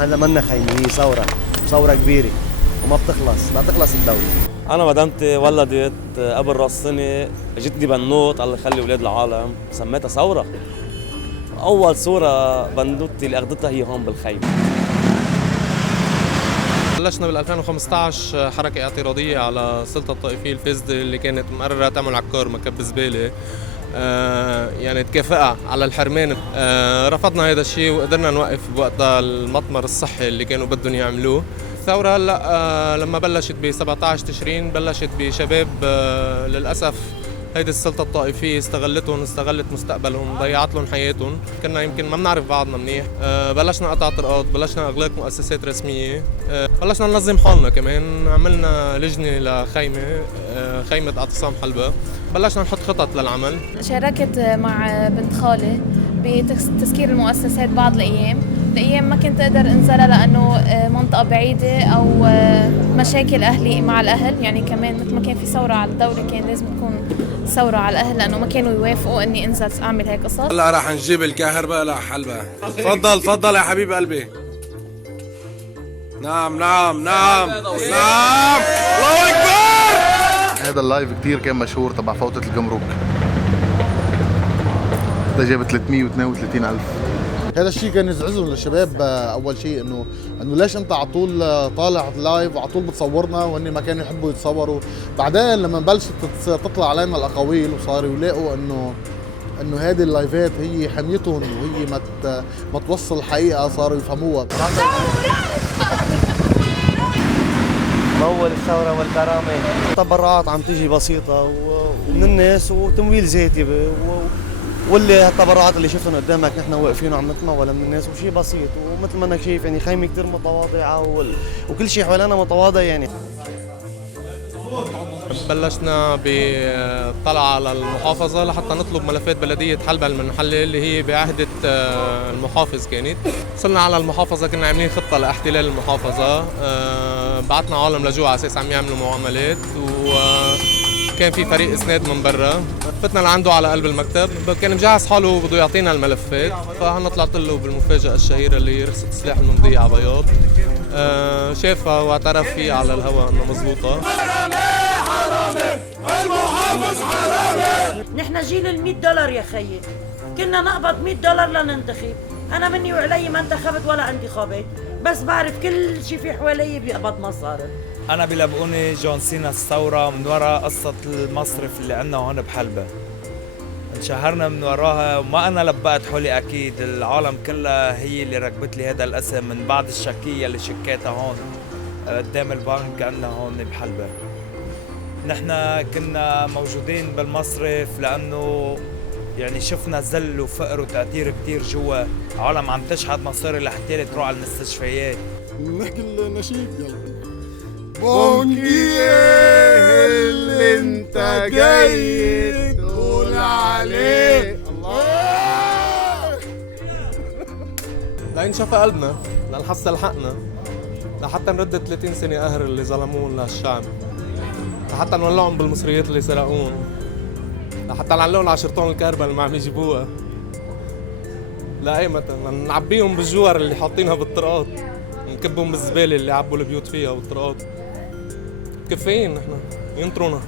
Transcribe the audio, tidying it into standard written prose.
هلا منا خيمة، هي ثورة كبيرة وما بتخلص، لا تخلص الدولة. أنا مدامتي ولدت قبل راس سنة، اجتني بنوت الله يخلي أولاد العالم، سميتها ثورة. أول صورة بنوتي اللي أخذتها هي هون بالخيمة. بلشنا بال 2015 حركة اعتراضية على السلطة الطائفية الفاسدة اللي كانت مقررة تعمل عكار مكب زبالة، يعني تكافئة على الحرمان. رفضنا هذا الشيء وقدرنا نوقف بوقتها المطمر الصحي اللي كانوا بدهم يعملوه. الثورة هلا لما بلشت ب 17 تشرين بلشت بشباب للأسف هيدي السلطة الطائفية استغلتهم، استغلت مستقبلهم، ضيعت لهم حياتهم. كنا يمكن ما بنعرف بعضنا منيح. بلشنا قطع طرقات، بلشنا اغلاق مؤسسات رسمية، بلشنا ننظم حالنا كمان. عملنا لجنة لخيمة، خيمة اعتصام حلبة. بلشنا نحط خطط للعمل. شاركت مع بنت خالي بتسكير المؤسسات بعض الأيام ما كنت أقدر أنزلها لأنه منطقة بعيدة أو مشاكل أهلي مع الأهل. يعني كمان مثل ما كان في ثورة على الدولة كان لازم تكون ثورة على الأهل لأنه ما كانوا يوافقوا إني أنزل أعمل هيك قصص. هلا راح نجيب الكهرباء لحلبة. تفضل يا حبيب قلبي. نعم الله أكبر. هذا اللايف كتير كان مشهور تبع فوتة الجمرك، ده جاب 332,000. هذا الشيء كان يزعجهم للشباب. اول شيء انه ليش انت على طول طالع لايف وعلى طول بتصورنا، واني ما كانوا يحبوا يتصوروا. بعدين لما بلشت تطلع علينا الاقاويل وصاروا يلاقوا انه هذه اللايفات هي حميتهم وهي ما توصل الحقيقه، صاروا يفهموها. مول الثورة والكرامة. تبرعات عم تيجي بسيطة ومن الناس وتمويل ذاتي، واللي هالتبرعات اللي شفتهم قدامك نحن واقفين وعم نتمولها من الناس، وشيء بسيط. ومثل ما انك شايف يعني خيمة كتير متواضعة وكل شيء حوالينا متواضع يعني. بلشنا بطلعة على المحافظة لحتى نطلب ملفات بلدية حلبة المنحلة اللي هي بعهدة المحافظ كانت. وصلنا على المحافظة كنا عاملين خطة لاحتلال المحافظة. بعتنا عالم لجوا على اساس عم يعملوا معاملات، وكان في فريق اسناد من برا. فتنا لعنده على قلب المكتب، كان مجهز حاله بده يعطينا الملفات. فانا طلعت له بالمفاجأة الشهيرة اللي هي رخصة السلاح الممضية على بياض. شافها واعترف فيها على الهواء انه مضبوطة. المحافظ حرامي. نحن جيل $100 يا خيي، كنا نقبض $100 لننتخب. انا مني وعلي ما انتخبت ولا انتخابات، بس بعرف كل شيء في حوالي بيقبض مصاري. انا بلبقوني جون سينا الثورة من وراء قصة المصرف اللي عندنا هون بحلبة. انشهرنا من وراها، وما انا لبقت حولي، اكيد العالم كلها هي اللي ركبت لي هذا الاسم من بعد الشكية اللي شكيتها هون قدام البنك عندنا هون بحلبة. نحن كنا موجودين بالمصرف لأنه يعني شفنا ذل وفقر وتأثير كتير جوا. عالم عم تشحت مصاري لحتى تروح على المستشفيات. نحكي النشيد يلا. بونكي اللي انت جاي تقول عليه الله. لينشفى قلبنا، لنحصل حقنا، لحتى نرد 30 سنة قهر اللي ظلمون للشعب، لحتى نولعهم بالمصريات اللي سرقون، لحتى نعلقهم على شرطون الكهرباء اللي ما عم يجيبوها، لأيمتى نعبيهم بالجوار اللي حاطينها بالطرقات، نكبهم بالزبالة اللي عبوا البيوت فيها والطرقات. كفايين نحن، ينطرونا.